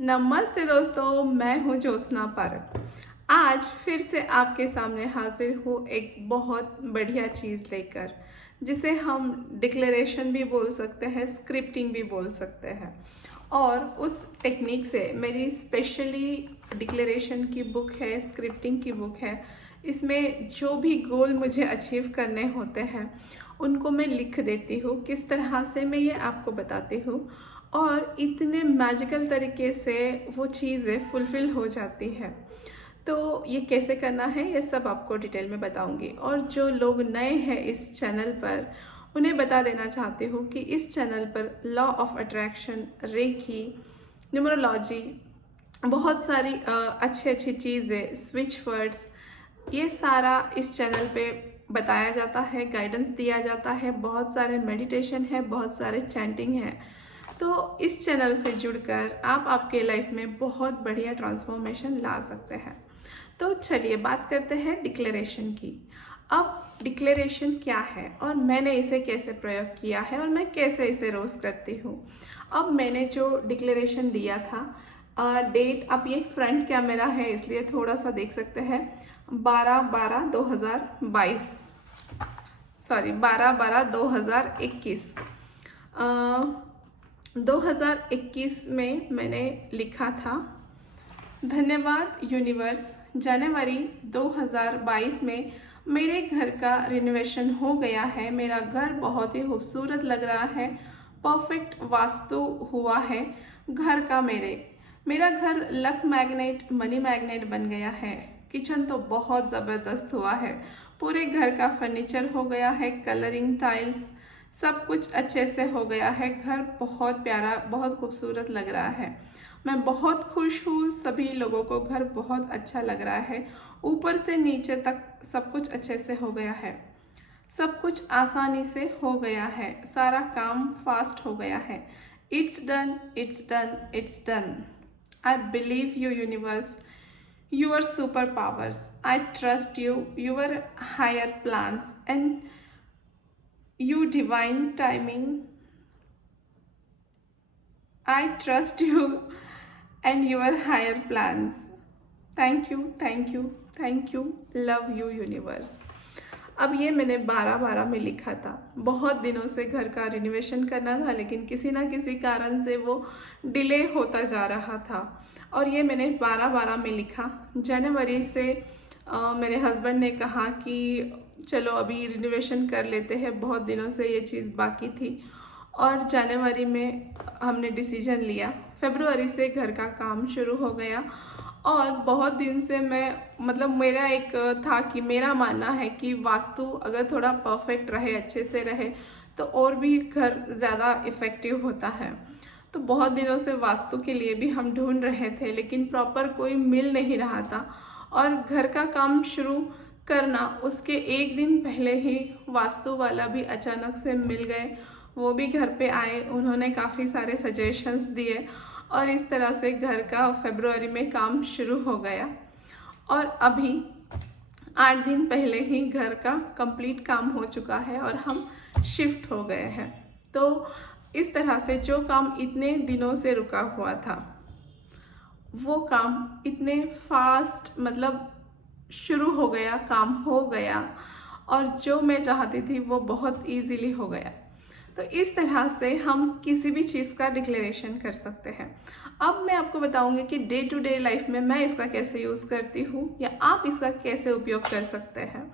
नमस्ते दोस्तों, मैं हूँ ज्योत्सना पारक। आज फिर से आपके सामने हाजिर हूँ एक बहुत बढ़िया चीज़ लेकर, जिसे हम डिक्लेरेशन भी बोल सकते हैं, स्क्रिप्टिंग भी बोल सकते हैं। और उस टेक्निक से मेरी स्पेशली डिक्लेरेशन की बुक है, स्क्रिप्टिंग की बुक है। इसमें जो भी गोल मुझे अचीव करने होते हैं उनको मैं लिख देती हूँ, किस तरह से मैं ये आपको बताती हूँ और इतने मैजिकल तरीके से वो चीज़ें फुलफ़िल हो जाती है। तो ये कैसे करना है ये सब आपको डिटेल में बताऊंगी। और जो लोग नए हैं इस चैनल पर उन्हें बता देना चाहती हूँ कि इस चैनल पर law of attraction, reiki, numerology, बहुत सारी अच्छी अच्छी चीज़ें, स्विच वर्ड्स, ये सारा इस चैनल पे बताया जाता है, गाइडेंस दिया जाता है। बहुत सारे मेडिटेशन है, बहुत सारे चैंटिंग है। तो इस चैनल से जुड़कर आप आपके लाइफ में बहुत बढ़िया ट्रांसफॉर्मेशन ला सकते हैं। तो चलिए बात करते हैं डिक्लेरेशन की। अब डिक्लेरेशन क्या है और मैंने इसे कैसे प्रयोग किया है और मैं कैसे इसे रोज़ करती हूँ। अब मैंने जो डिक्लेरेशन दिया था, डेट, अब ये फ्रंट कैमरा है इसलिए थोड़ा सा देख सकते हैं, 12/12/2022, सॉरी 12/12/2021। 2021 में मैंने लिखा था, धन्यवाद यूनिवर्स, जनवरी 2022 में मेरे घर का रिनोवेशन हो गया है। मेरा घर बहुत ही खूबसूरत लग रहा है, परफेक्ट वास्तु हुआ है घर का। मेरा घर लक मैग्नेट, मनी मैग्नेट बन गया है। किचन तो बहुत ज़बरदस्त हुआ है। पूरे घर का फर्नीचर हो गया है, कलरिंग, टाइल्स, सब कुछ अच्छे से हो गया है। घर बहुत प्यारा, बहुत खूबसूरत लग रहा है। मैं बहुत खुश हूँ, सभी लोगों को घर बहुत अच्छा लग रहा है। ऊपर से नीचे तक सब कुछ अच्छे से हो गया है। सब कुछ आसानी से हो गया है, सारा काम फास्ट हो गया है। It's done, it's done, it's done. I believe you universe, your superpowers. I trust you, your higher plans, and you divine timing. I trust you and your higher plans. Thank you, thank you, thank you. Love you universe. अब ये मैंने 12/12 में लिखा था। बहुत दिनों से घर का रिनोवेशन करना था, लेकिन किसी ना किसी कारण से वो डिले होता जा रहा था। और ये मैंने 12/12 में लिखा। जनवरी से मेरे हस्बैंड ने कहा कि चलो अभी रिनोवेशन कर लेते हैं, बहुत दिनों से ये चीज़ बाकी थी। और जनवरी में हमने डिसीजन लिया। फरवरी से घर का काम शुरू हो गया। और बहुत दिन से मैं, मतलब मेरा एक था कि मेरा मानना है कि वास्तु अगर थोड़ा परफेक्ट रहे, अच्छे से रहे, तो और भी घर ज़्यादा इफ़ेक्टिव होता है। तो बहुत दिनों से वास्तु के लिए भी हम ढूंढ रहे थे, लेकिन प्रॉपर कोई मिल नहीं रहा था। और घर का काम शुरू करना, उसके एक दिन पहले ही वास्तु वाला भी अचानक से मिल गए। वो भी घर पे आए, उन्होंने काफ़ी सारे सजेशंस दिए और इस तरह से घर का फरवरी में काम शुरू हो गया। और अभी 8 दिन पहले ही घर का कंप्लीट काम हो चुका है और हम शिफ्ट हो गए हैं। तो इस तरह से जो काम इतने दिनों से रुका हुआ था, वो काम इतने फास्ट, मतलब शुरू हो गया, काम हो गया। और जो मैं चाहती थी वो बहुत इजीली हो गया। तो इस तरह से हम किसी भी चीज़ का डिक्लेरेशन कर सकते हैं। अब मैं आपको बताऊंगी कि डे टू डे लाइफ में मैं इसका कैसे यूज़ करती हूँ या आप इसका कैसे उपयोग कर सकते हैं।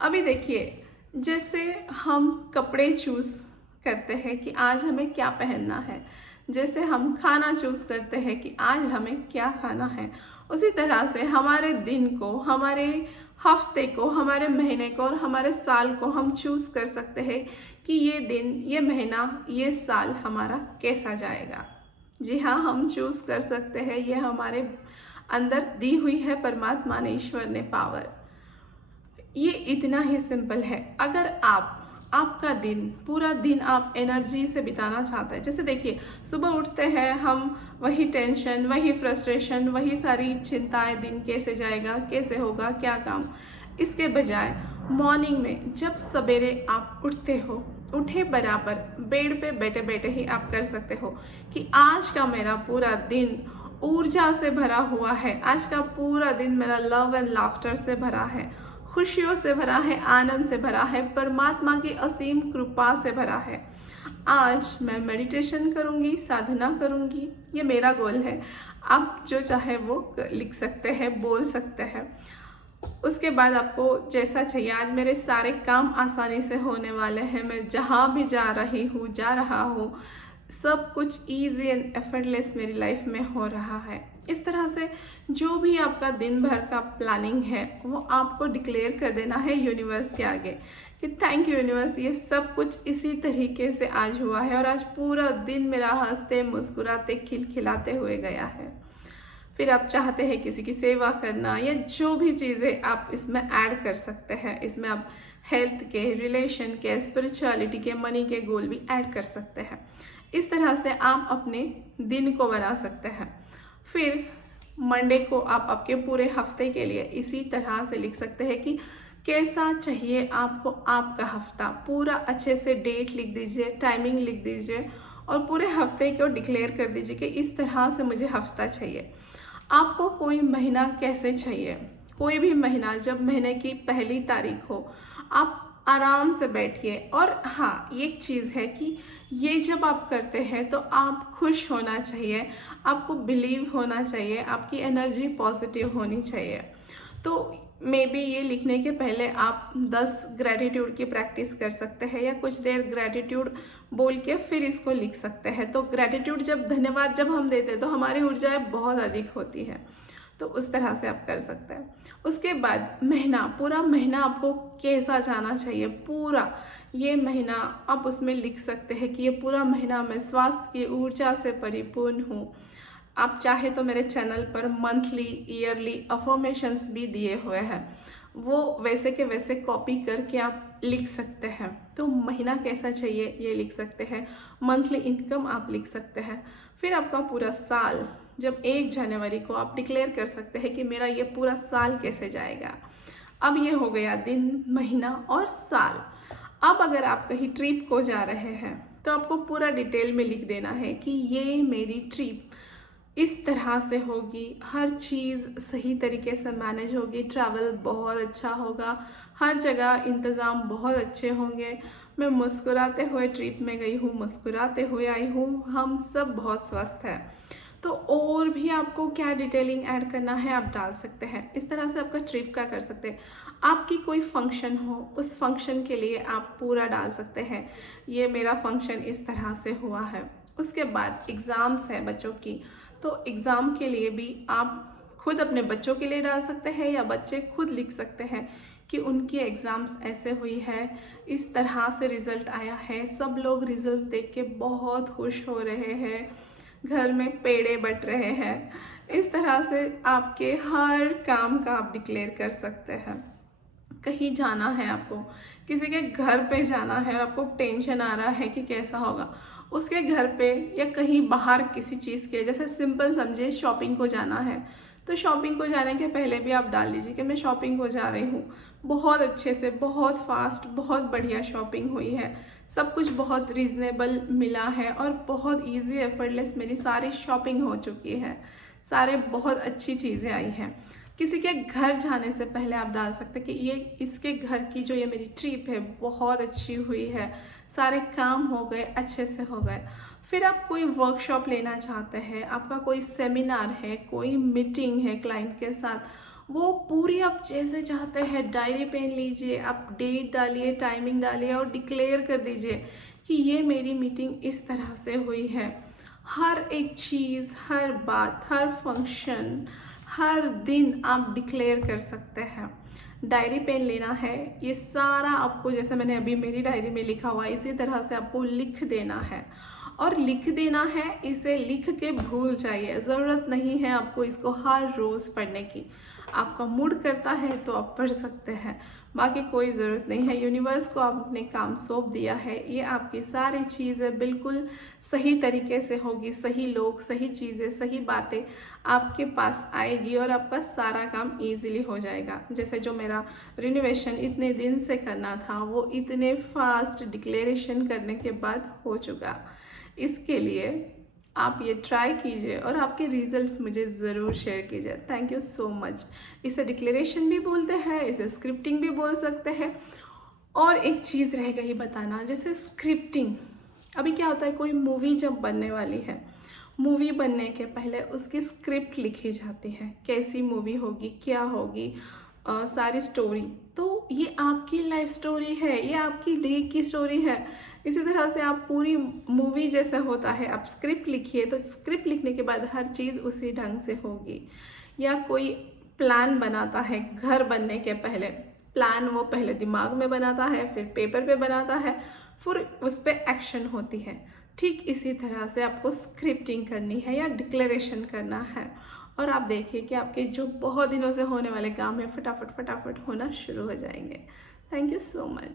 अभी देखिए, जैसे हम कपड़े चूज़ करते हैं कि आज हमें क्या पहनना है, जैसे हम खाना चूज़ करते हैं कि आज हमें क्या खाना है, उसी तरह से हमारे दिन को, हमारे हफ्ते को, हमारे महीने को और हमारे साल को हम चूज़ कर सकते हैं कि ये दिन, ये महीना, ये साल हमारा कैसा जाएगा। जी हाँ, हम चूज़ कर सकते हैं। ये हमारे अंदर दी हुई है परमात्मा ने, ईश्वर ने पावर। ये इतना ही सिंपल है। अगर आपका दिन, पूरा दिन आप एनर्जी से बिताना चाहते हैं, जैसे देखिए सुबह उठते हैं हम, वही टेंशन, वही फ्रस्ट्रेशन, वही सारी चिंताएं, दिन कैसे जाएगा, कैसे होगा, क्या काम। इसके बजाय मॉर्निंग में जब सवेरे आप उठते हो, उठे बराबर बेड पे बैठे बैठे ही आप कर सकते हो कि आज का मेरा पूरा दिन ऊर्जा से भरा हुआ है। आज का पूरा दिन मेरा लव एंड लाफ्टर से भरा है, खुशियों से भरा है, आनंद से भरा है, परमात्मा की असीम कृपा से भरा है। आज मैं मेडिटेशन करूंगी, साधना करूंगी, ये मेरा गोल है। आप जो चाहे वो लिख सकते हैं, बोल सकते हैं। उसके बाद आपको जैसा चाहिए। आज मेरे सारे काम आसानी से होने वाले हैं। मैं जहाँ भी जा रहा हूँ, सब कुछ ईजी एंड एफर्टलेस मेरी लाइफ में हो रहा है। इस तरह से जो भी आपका दिन भर का प्लानिंग है वो आपको डिक्लेयर कर देना है यूनिवर्स के आगे कि थैंक यू यूनिवर्स, ये सब कुछ इसी तरीके से आज हुआ है और आज पूरा दिन मेरा हंसते मुस्कुराते खिलखिलाते हुए गया है। फिर आप चाहते हैं किसी की सेवा करना या जो भी चीज़ें आप इसमें ऐड कर सकते हैं। इसमें आप हेल्थ के, रिलेशन के, स्पिरिचुअलिटी के, मनी के गोल भी ऐड कर सकते हैं। इस तरह से आप अपने दिन को बना सकते हैं। फिर मंडे को आप आपके पूरे हफ्ते के लिए इसी तरह से लिख सकते हैं कि कैसा चाहिए आपको आपका हफ्ता। पूरा अच्छे से डेट लिख दीजिए, टाइमिंग लिख दीजिए और पूरे हफ्ते को डिक्लेयर कर दीजिए कि इस तरह से मुझे हफ्ता चाहिए। आपको कोई महीना कैसे चाहिए, कोई भी महीना जब महीने की पहली तारीख हो, आप आराम से बैठिए। और हाँ, एक चीज़ है कि ये जब आप करते हैं तो आप खुश होना चाहिए, आपको बिलीव होना चाहिए, आपकी एनर्जी पॉजिटिव होनी चाहिए। तो मे बी ये लिखने के पहले आप 10 ग्रैटिट्यूड की प्रैक्टिस कर सकते हैं या कुछ देर ग्रैटिट्यूड बोल के फिर इसको लिख सकते हैं। तो ग्रैटिट्यूड जब, धन्यवाद जब हम देते हैं तो हमारी ऊर्जाएं बहुत अधिक होती है। तो उस तरह से आप कर सकते हैं। उसके बाद महीना, पूरा महीना आपको कैसा जाना चाहिए, पूरा ये महीना आप उसमें लिख सकते हैं कि ये पूरा महीना मैं स्वास्थ्य की ऊर्जा से परिपूर्ण हूँ। आप चाहे तो मेरे चैनल पर मंथली, ईयरली अफर्मेशंस भी दिए हुए हैं, वो वैसे के वैसे कॉपी करके आप लिख सकते हैं। तो महीना कैसा चाहिए ये लिख सकते हैं, मंथली इनकम आप लिख सकते हैं। फिर आपका पूरा साल, जब 1 जनवरी को आप डिक्लेयर कर सकते हैं कि मेरा ये पूरा साल कैसे जाएगा। अब ये हो गया दिन, महीना और साल। अब अगर आप कहीं ट्रिप को जा रहे हैं तो आपको पूरा डिटेल में लिख देना है कि ये मेरी ट्रिप इस तरह से होगी, हर चीज़ सही तरीके से मैनेज होगी, ट्रैवल बहुत अच्छा होगा, हर जगह इंतज़ाम बहुत अच्छे होंगे, मैं मुस्कुराते हुए ट्रिप में गई हूँ, मुस्कुराते हुए आई हूँ, हम सब बहुत स्वस्थ हैं। तो और भी आपको क्या डिटेलिंग ऐड करना है आप डाल सकते हैं। इस तरह से आपका ट्रिप का कर सकते हैं। आपकी कोई फंक्शन हो, उस फंक्शन के लिए आप पूरा डाल सकते हैं, ये मेरा फंक्शन इस तरह से हुआ है। उसके बाद एग्ज़ाम्स है बच्चों की, तो एग्ज़ाम के लिए भी आप खुद अपने बच्चों के लिए डाल सकते हैं या बच्चे खुद लिख सकते हैं कि उनकी एग्ज़ाम्स ऐसे हुई है, इस तरह से रिज़ल्ट आया है, सब लोग रिज़ल्ट्स देख के बहुत खुश हो रहे हैं, घर में पेड़े बट रहे हैं। इस तरह से आपके हर काम का आप डिक्लेयर कर सकते हैं। कहीं जाना है आपको, किसी के घर पे जाना है और आपको टेंशन आ रहा है कि कैसा होगा, उसके घर पे या कहीं बाहर किसी चीज़ के लिए, जैसे सिंपल समझिए शॉपिंग को जाना है, तो शॉपिंग को जाने के पहले भी आप डाल दीजिए कि मैं शॉपिंग को जा रही हूँ, बहुत अच्छे से, बहुत फास्ट, बहुत बढ़िया शॉपिंग हुई है, सब कुछ बहुत रीज़नेबल मिला है और बहुत इजी एफर्टलेस मेरी सारी शॉपिंग हो चुकी है, सारे बहुत अच्छी चीज़ें आई हैं। किसी के घर जाने से पहले आप डाल सकते हैं कि ये इसके घर की जो ये मेरी ट्रिप है बहुत अच्छी हुई है, सारे काम हो गए, अच्छे से हो गए। फिर आप कोई वर्कशॉप लेना चाहते हैं, आपका कोई सेमिनार है, कोई मीटिंग है क्लाइंट के साथ, वो पूरी आप जैसे चाहते हैं डायरी पेन लीजिए, आप डेट डालिए, टाइमिंग डालिए और डिक्लेयर कर दीजिए कि ये मेरी मीटिंग इस तरह से हुई है। हर एक चीज़, हर बात, हर फंक्शन, हर दिन आप डिक्लेयर कर सकते हैं। डायरी पेन लेना है, ये सारा आपको, जैसे मैंने अभी मेरी डायरी में लिखा हुआ है, इसी तरह से आपको लिख देना है। और लिख देना है, इसे लिख के भूल जाइए, ज़रूरत नहीं है आपको इसको हर रोज़ पढ़ने की। आपका मूड करता है तो आप पढ़ सकते हैं, बाकी कोई ज़रूरत नहीं है। यूनिवर्स को आपने काम सौंप दिया है, ये आपकी सारी चीज़ें बिल्कुल सही तरीके से होगी, सही लोग, सही चीज़ें, सही बातें आपके पास आएगी और आपका सारा काम इजीली हो जाएगा। जैसे जो मेरा रिनोवेशन इतने दिन से करना था वो इतने फास्ट डिक्लेरेशन करने के बाद हो चुका। इसके लिए आप ये ट्राई कीजिए और आपके रिजल्ट्स मुझे ज़रूर शेयर कीजिए। Thank you so much. इसे डिक्लेरेशन भी बोलते हैं, इसे स्क्रिप्टिंग भी बोल सकते हैं। और एक चीज़ रह गई बताना, जैसे स्क्रिप्टिंग। अभी क्या होता है, कोई मूवी जब बनने वाली है, मूवी बनने के पहले उसकी स्क्रिप्ट लिखी जाती है, कैसी मूवी होगी, क्या होगी, सारी स्टोरी। तो ये आपकी लाइफ स्टोरी है, ये आपकी डे की स्टोरी है। इसी तरह से आप पूरी मूवी जैसा होता है, आप स्क्रिप्ट लिखिए, तो स्क्रिप्ट लिखने के बाद हर चीज़ उसी ढंग से होगी। या कोई प्लान बनाता है घर बनने के पहले, प्लान वो पहले दिमाग में बनाता है, फिर पेपर पे बनाता है, फिर उस पर एक्शन होती है। ठीक इसी तरह से आपको स्क्रिप्टिंग करनी है या डिक्लेरेशन करना है, और आप देखिए कि आपके जो बहुत दिनों से होने वाले काम है फटाफट फटाफट होना शुरू हो जाएंगे। Thank you so much.